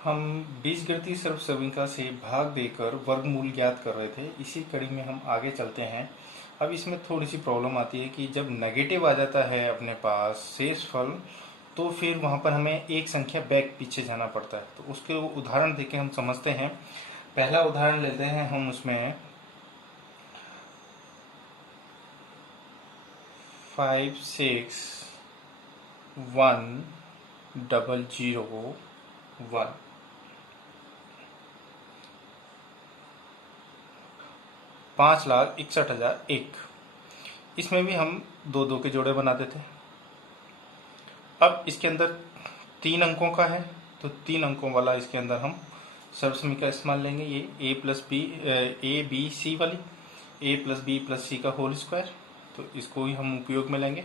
हम बीजगणितीय सर्वसमीकरण से भाग देकर वर्गमूल ज्ञात कर रहे थे। इसी कड़ी में हम आगे चलते हैं। अब इसमें थोड़ी सी प्रॉब्लम आती है कि जब नेगेटिव आ जाता है अपने पास शेषफल, तो फिर वहाँ पर हमें एक संख्या बैक पीछे जाना पड़ता है। तो उसके उदाहरण देके हम समझते हैं। पहला उदाहरण लेते हैं हम उसमें 561001 5,61,001। इसमें भी हम दो दो के जोड़े बनाते थे। अब इसके अंदर 3 अंकों का है, तो 3 अंकों वाला इसके अंदर हम सर्वसमीकरण इस्तेमाल लेंगे। ये ए बी सी वाली, ए प्लस बी प्लस सी का होल स्क्वायर, तो इसको ही हम उपयोग में लेंगे।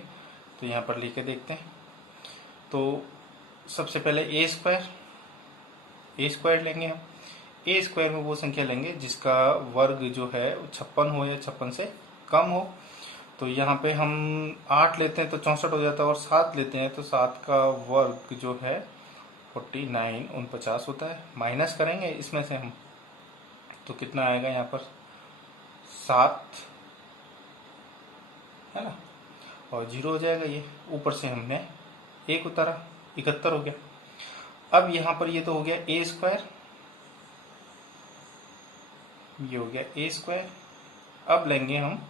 तो यहाँ पर लिख के देखते हैं। तो सबसे पहले ए स्क्वायर लेंगे हम। ए स्क्वायर में वो संख्या लेंगे जिसका वर्ग जो है 56 हो या 56 से कम हो। तो यहाँ पे हम 8 लेते हैं तो 64 हो जाता है, और 7 लेते हैं तो 7 का वर्ग जो है 49 होता है। माइनस करेंगे इसमें से हम, तो कितना आएगा यहाँ पर 7 है ना, और 0 हो जाएगा। ये ऊपर से हमने 1 उतारा, 71 हो गया। अब यहाँ पर ये तो हो गया ए स्क्वायर, ये हो गया ए स्क्वायर। अब लेंगे हम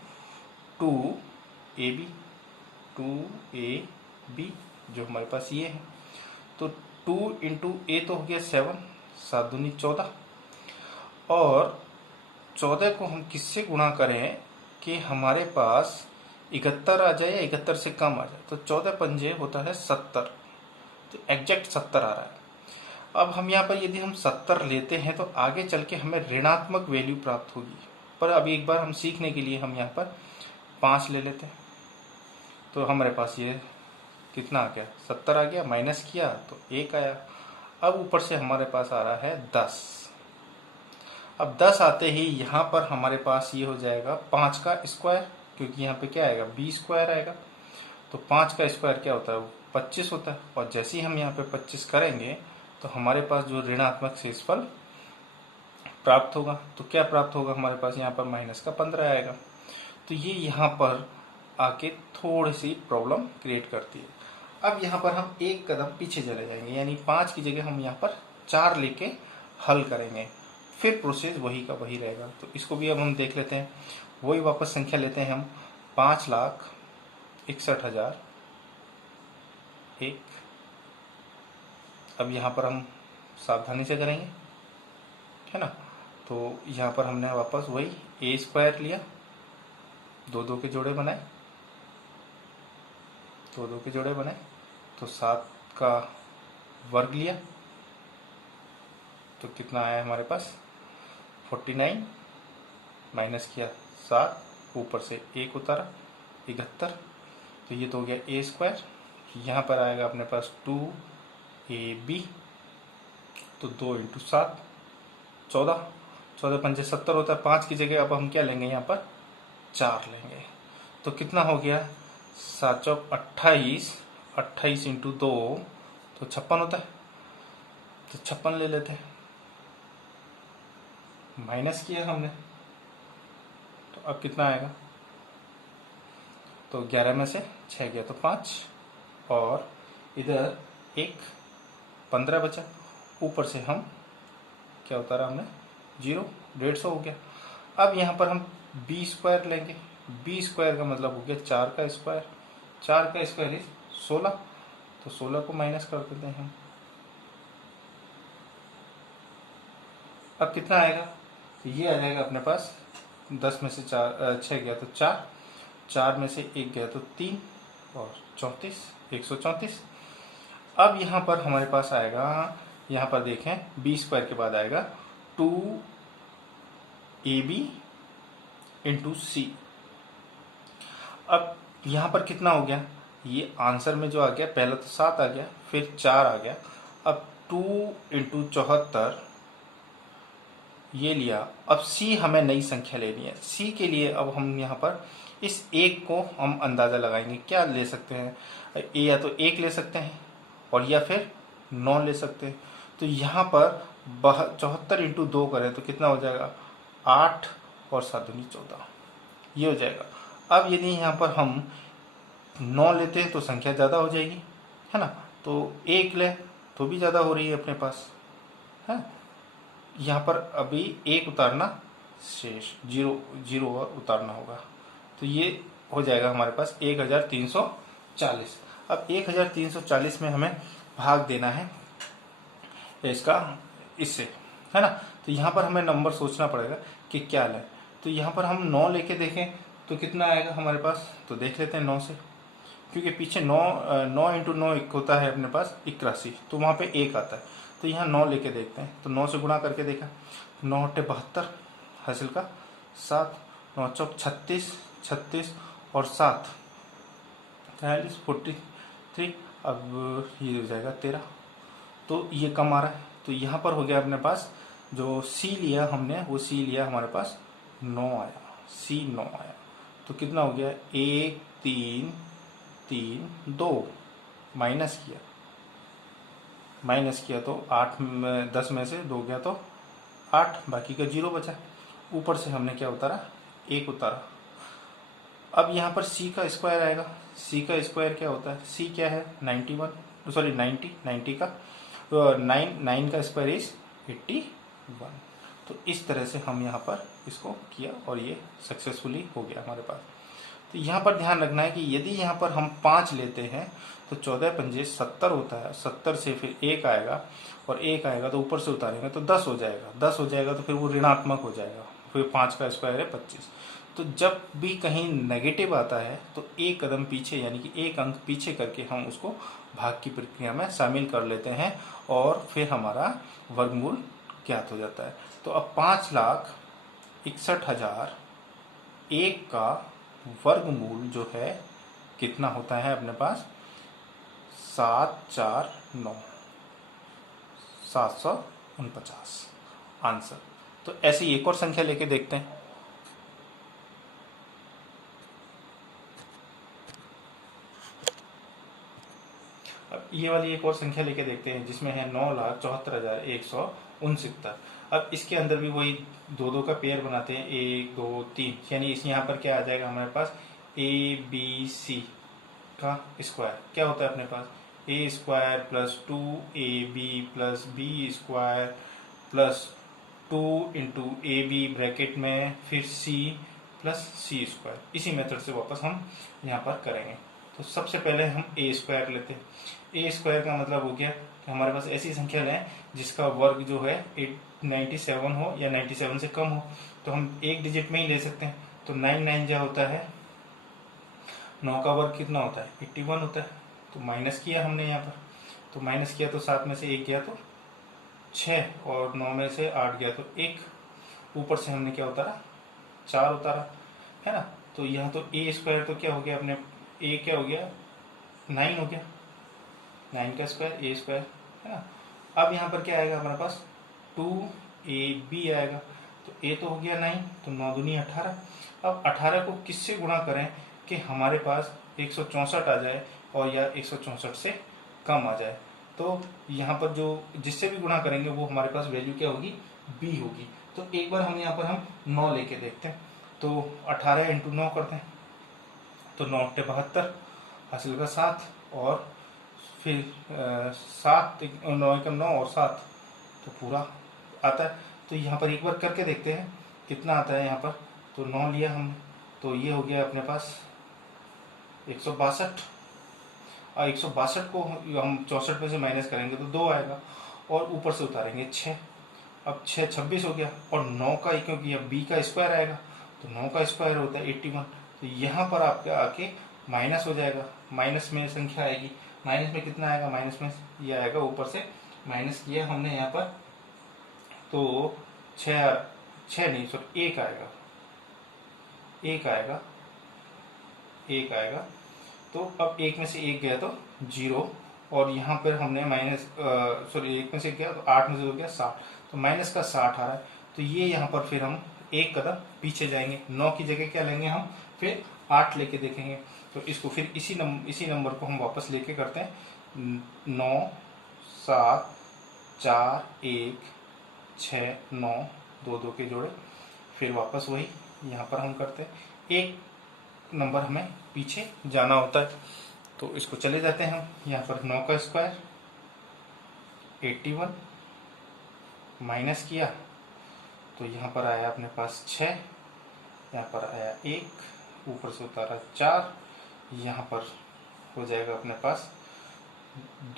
2ab, जो हमारे पास ये है। तो 2 इंटू ए तो हो गया 7, 7 दूनी 14, और 14 को हम किससे गुणा करें कि हमारे पास 71 आ जाए या 71 से कम आ जाए। तो 14 पंजे होता है 70, तो एग्जैक्ट 70 आ रहा है। अब हम यहाँ पर यदि हम 70 लेते हैं तो आगे चल के हमें ऋणात्मक वैल्यू प्राप्त होगी। पर अब एक बार हम सीखने के लिए हम यहाँ पर 5 ले लेते हैं। तो हमारे पास ये कितना आ गया, 70 आ गया। माइनस किया तो 1 आया। अब ऊपर से हमारे पास आ रहा है 10। अब 10 आते ही यहाँ पर हमारे पास ये हो जाएगा 5 का स्क्वायर, क्योंकि यहाँ पे क्या आएगा, बी स्क्वायर आएगा। तो 5 का स्क्वायर क्या होता है, 25 होता है। और जैसे ही हम यहाँ पे 25 करेंगे तो हमारे पास जो ऋणात्मक शेषफल प्राप्त होगा, तो क्या प्राप्त होगा हमारे पास, यहाँ पर माइनस का 15 आएगा। तो ये यहाँ पर आके थोड़ी सी प्रॉब्लम क्रिएट करती है। अब यहाँ पर हम एक कदम पीछे चले जाएंगे, यानी 5 की जगह हम यहाँ पर 4 लेके हल करेंगे। फिर प्रोसेस वही का वही रहेगा। तो इसको भी अब हम देख लेते हैं। वही वापस संख्या लेते हैं हम, 5,61,001। अब यहाँ पर हम सावधानी से करेंगे, है ना। तो यहाँ पर हमने वापस वही ए स्क्वायर लिया, दो दो के जोड़े बनाए, तो 7 का वर्ग लिया, तो कितना आया हमारे पास 49, माइनस किया 7, ऊपर से 1 उतारा 71। तो ये तो हो गया ए स्क्वायर। यहाँ पर आएगा अपने पास 2ab, तो 2 इंटू 7 14, 14 पंजे 70 होता है। 5 की जगह अब हम क्या लेंगे, यहाँ पर 4 लेंगे। तो कितना हो गया, 7 चौक 28, 28 इंटू 2 तो 56 होता है। तो 56 ले लेते हैं, माइनस किया हमने, तो अब कितना आएगा, तो 11 में से 6 गया तो 5, और इधर 1, 15 बचा। ऊपर से हम क्या उतारा हमने, 0, 150 हो गया। अब यहाँ पर हम बी स्क्वायर लेंगे। बी स्क्वायर का मतलब हो गया 4 का स्क्वायर, 4 का स्क्वायर इज 16, तो 16 को माइनस कर देते हैं हम। अब कितना आएगा, तो ये आ जाएगा अपने पास 10 में से 6 गया तो 4, 4 में से 1 गया तो 3, और 34, 134। अब यहाँ पर हमारे पास आएगा, यहाँ पर देखें बी स्क्वायर के बाद आएगा 2ab इंटू सी। अब यहाँ पर कितना हो गया, ये आंसर में जो आ गया, पहला तो 7 आ गया, फिर 4 आ गया। अब 2 इंटू 74 ये लिया। अब सी हमें नई संख्या लेनी है। सी के लिए अब हम यहाँ पर इस 1 को हम अंदाज़ा लगाएंगे। क्या ले सकते हैं, ए या तो 1 ले सकते हैं, और या फिर 9 ले सकते हैं। तो यहाँ पर 74 इंटू 2 करें तो कितना हो जाएगा 8 और 7 दूनी 14, ये हो जाएगा। अब यदि यहाँ पर हम 9 लेते हैं तो संख्या ज़्यादा हो जाएगी, है ना, तो 1 ले तो भी ज़्यादा हो रही है अपने पास, है। यहाँ पर अभी 1 उतारना शेष, 0 और उतारना होगा, तो ये हो जाएगा हमारे पास 1340। अब 1340 में हमें भाग देना है इसका इससे, है ना, तो यहाँ पर हमें नंबर सोचना पड़ेगा कि क्या लें। तो यहाँ पर हम 9 लेके देखें तो कितना आएगा हमारे पास, तो देख लेते हैं 9 से, क्योंकि पीछे 9 इंटू 9 एक होता है अपने पास 81, तो वहाँ पे 1 आता है, तो यहाँ 9 लेके देखते हैं। तो 9 से गुणा करके देखा, 9 × 72 हासिल का 7, 9 चौक 36, 36 और 7 43, 43। अब ये हो जाएगा 13, तो ये कम आ रहा है, तो यहाँ पर हो गया अपने पास जो सी लिया हमने, वो सी लिया हमारे पास 9 आया, सी 9 आया। तो कितना हो गया 1 3 3 2, माइनस किया तो 8 में 10 में से 2 गया तो 8, बाकी का 0 बचा। ऊपर से हमने क्या उतारा 1 उतारा। अब यहाँ पर c का स्क्वायर आएगा, c का स्क्वायर क्या होता है, c क्या है 91, सॉरी 90 का 9 का स्क्वायर इज 81। तो इस तरह से हम यहाँ पर इसको किया और ये सक्सेसफुली हो गया हमारे पास। तो यहाँ पर ध्यान रखना है कि यदि यहाँ पर हम 5 लेते हैं तो 14 पंजे 70 होता है, 70 से फिर 1 आएगा और 1 आएगा तो ऊपर से उतारेंगे तो 10 हो जाएगा, 10 हो जाएगा तो फिर वो ऋणात्मक हो जाएगा, फिर 5 का स्क्वायर है 25। तो जब भी कहीं नेगेटिव आता है तो एक कदम पीछे यानी कि एक अंक पीछे करके हम उसको भाग की प्रक्रिया में शामिल कर लेते हैं और फिर हमारा वर्गमूल ज्ञात हो जाता है। तो अब 5,61,001 का वर्गमूल जो है कितना होता है अपने पास 749, 749 आंसर। तो ऐसी एक और संख्या लेके देखते हैं। अब ये वाली एक और संख्या लेके देखते हैं जिसमें है 9,74,169। अब इसके अंदर भी वही 2 का पेयर बनाते हैं, 1 2 3, यानी इस यहाँ पर क्या आ जाएगा हमारे पास ABC का स्क्वायर क्या होता है अपने पास A square plus 2AB plus B square plus 2 into AB bracket में फिर C प्लस C स्क्वायर। इसी मेथड से वापस हम यहाँ पर करेंगे। तो सबसे पहले हम A स्क्वायर लेते हैं। A स्क्वायर का मतलब हो गया कि हमारे पास ऐसी संख्या लें जिसका वर्ग जो है 97 हो या 97 से कम हो, तो हम एक डिजिट में ही ले सकते हैं। तो 9 जो होता है 9 का वर्ग कितना होता है 81 होता है। तो माइनस किया हमने यहाँ पर, तो माइनस किया तो 7 में से 1 गया तो 6 और 9 में से 8 गया तो 1, ऊपर से हमने क्या उतारा 4 उतारा, है ना। तो यहाँ तो A स्क्वायर तो क्या हो गया अपने A क्या हो गया 9 हो गया, 9 का स्क्वायर A स्क्वायर, है ना। अब यहाँ पर क्या आएगा हमारे पास 2AB आएगा। तो A तो हो गया 9, तो 9 दूनी 18। अब 18 को किससे गुणा करें कि हमारे पास 164 आ जाए और या 164 से कम आ जाए। तो यहाँ पर जो जिससे भी गुणा करेंगे वो हमारे पास वैल्यू क्या होगी B होगी। तो एक बार हम यहाँ पर हम 9 लेके देखते हैं। तो 18 इंटू 9 करते हैं तो 9 × 72 हासिल का 7 और फिर 7 9 × 9 और 7 तो पूरा आता है। तो यहाँ पर एक बार करके देखते हैं कितना आता है यहाँ पर। तो 9 लिया हमने तो ये हो गया अपने पास 162 और 162 को हम 64 में से माइनस करेंगे तो 2 आएगा और ऊपर से उतारेंगे 6। अब 6 26 हो गया और 9 का क्योंकि अब B का स्क्वायर आएगा तो 9 का स्क्वायर होता है 81। तो यहाँ पर आपका आके माइनस हो जाएगा, माइनस में संख्या आएगी, माइनस में कितना आएगा माइनस में ये आएगा, ऊपर से माइनस किया हमने यहाँ पर तो 6 नहीं सॉरी 1 आएगा, 1 आएगा। तो अब 1 में से 1 गया तो 0 और यहाँ पर हमने माइनस सॉरी 1 में से गया तो 8 में से हो गया 60, तो माइनस का 60 आ रहा है। तो ये यहाँ पर फिर हम एक कदम पीछे जाएंगे, 9 की जगह क्या लेंगे हम फिर 8 लेके देखेंगे। तो इसको फिर इसी नंबर को हम वापस लेके करते हैं 9 7 4 1 6 9 2 2 के जोड़े, फिर वापस वही यहाँ पर हम करते हैं, एक नंबर हमें पीछे जाना होता है। तो इसको चले जाते हैं हम। यहाँ पर 9 का स्क्वायर 81, माइनस किया तो यहाँ पर आया अपने पास 6, यहाँ पर आया 1, ऊपर से उतारा 4, यहाँ पर हो जाएगा अपने पास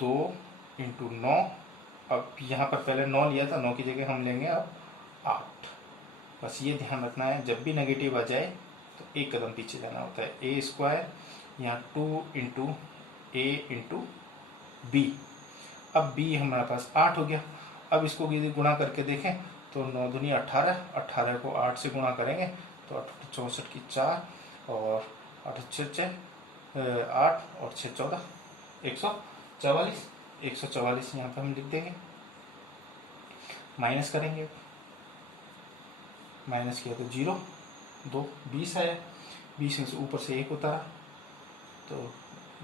2 इंटू 9। अब यहाँ पर पहले 9 लिया था, 9 की जगह हम लेंगे अब 8। बस ये ध्यान रखना है, जब भी नेगेटिव आ जाए तो एक कदम पीछे जाना होता है। ए स्क्वायर यहाँ 2 इंटू ए इंटू बी। अब बी हमारे पास 8 हो गया। अब इसको यदि गुणा करके देखें तो 9 दूनी 18, 18 को 8 से गुणा करेंगे तो 64 की 4 और 8 6 8 और 6 14, 144। 144 यहाँ पर हम लिख देंगे, माइनस करेंगे, माइनस किया तो 0 2 20 आया, 20 में से ऊपर से 1 उतारा तो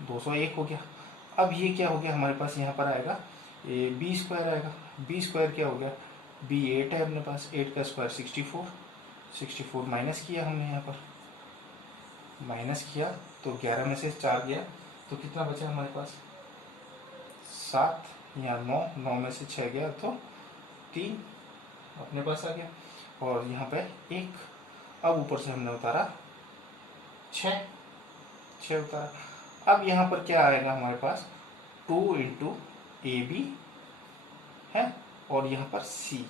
201 हो गया। अब ये क्या हो गया हमारे पास, यहाँ पर आएगा ये बी स्क्वायर आएगा। बी स्क्वायर क्या हो गया, बी 8 है अपने पास, 8 का स्क्वायर 64, 64 माइनस किया हमने, यहाँ पर माइनस किया तो 11 में से 4 गया तो कितना बचा हमारे पास 7, यहाँ 9, 9 में से 6 गया तो 3 अपने पास आ गया, और यहाँ पे 1। अब ऊपर से हमने उतारा 6 उतारा। अब यहाँ पर क्या आएगा हमारे पास 2 इंटू ए बी है, और यहाँ पर सी।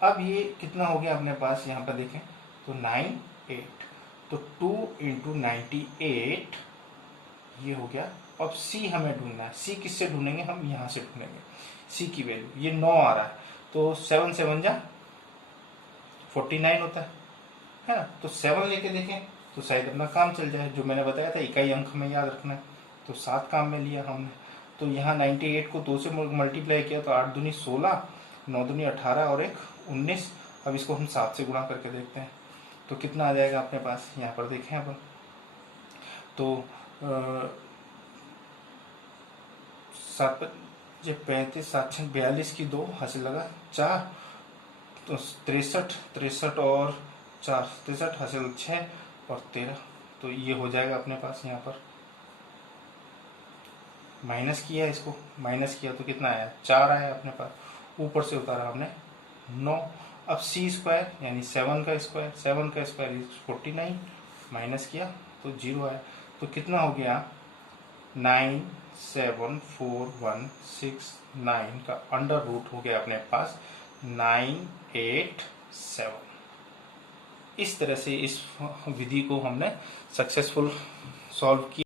अब ये कितना हो गया अपने पास, यहाँ पर देखें तो 9 8, तो 2 इंटू 98 ये हो गया। अब सी हमें ढूंढना है। सी किससे ढूंढेंगे, हम यहाँ से ढूंढेंगे सी की वैल्यू। ये 9 आ रहा है तो 7 7 जा 49 होता है ना। तो 7 लेके देखें तो शायद अपना काम चल जाए। जो मैंने बताया था इकाई अंक हमें याद रखना है, तो 7 काम में लिया हमने। तो यहाँ 98 को 2 से मल्टीप्लाई किया तो 8 दूनी 16, 9 दूनी 18 और 1 19। अब इसको हम 7 से गुणा करके देखते हैं तो कितना आ जाएगा अपने पास, यहाँ पर देखें अपन तो 7 35 7 6 42 की 2 हासिल लगा 4, तो 63 और 4 63 हासिल 6 और 13। तो ये हो जाएगा अपने पास। यहाँ पर माइनस किया, इसको माइनस किया तो कितना आया 4 आया अपने पास, ऊपर से उतारा हमने 9। अब सी स्क्वायर यानी 7 का स्क्वायर 49, माइनस किया तो 0 आया। तो कितना हो गया 97416 का अंडर रूट हो गया अपने पास 987। इस तरह से इस विधि को हमने सक्सेसफुल सॉल्व किया।